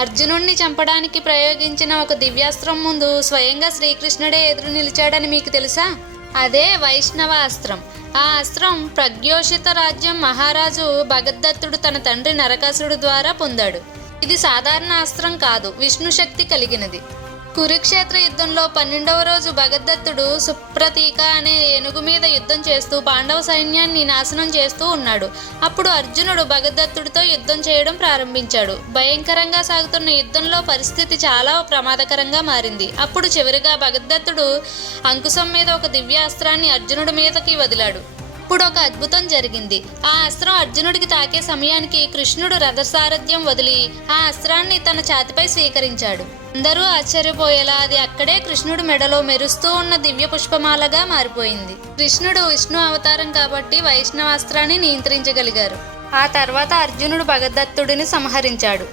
అర్జునుడిని చంపడానికి ప్రయోగించిన ఒక దివ్యాస్త్రం ముందు స్వయంగా శ్రీకృష్ణుడే ఎదురు నిలిచాడని మీకు తెలుసా? అదే వైష్ణవ అస్త్రం. ఆ అస్త్రం ప్రజ్ఞోషిత రాజ్యం మహారాజు భగదత్తుడు తన తండ్రి నరకాసురుడు ద్వారా పొందాడు. ఇది సాధారణ అస్త్రం కాదు, విష్ణు శక్తి కలిగినది. కురుక్షేత్ర యుద్ధంలో 12వ రోజు భగదత్తుడు సుప్రతీక అనే ఏనుగు మీద యుద్ధం చేస్తూ పాండవ సైన్యాన్ని నాశనం చేస్తూ ఉన్నాడు. అప్పుడు అర్జునుడు భగదత్తుడితో యుద్ధం చేయడం ప్రారంభించాడు. భయంకరంగా సాగుతున్న యుద్ధంలో పరిస్థితి చాలా ప్రమాదకరంగా మారింది. అప్పుడు చివరిగా భగదత్తుడు అంకుశం మీద ఒక దివ్య అస్త్రాన్ని అర్జునుడి మీదకి వదిలాడు. ఇప్పుడు ఒక అద్భుతం జరిగింది. ఆ అస్త్రం అర్జునుడికి తాకే సమయానికి కృష్ణుడు రథసారథ్యం వదిలి ఆ అస్త్రాన్ని తన ఛాతిపై స్వీకరించాడు. అందరూ ఆశ్చర్యపోయేలా అది అక్కడే కృష్ణుడు మెడలో మెరుస్తూ ఉన్న దివ్య పుష్పమాలగా మారిపోయింది. కృష్ణుడు విష్ణు అవతారం కాబట్టి వైష్ణవాస్త్రాన్ని నియంత్రించగలిగారు. ఆ తర్వాత అర్జునుడు భగదత్తుడిని సంహరించాడు.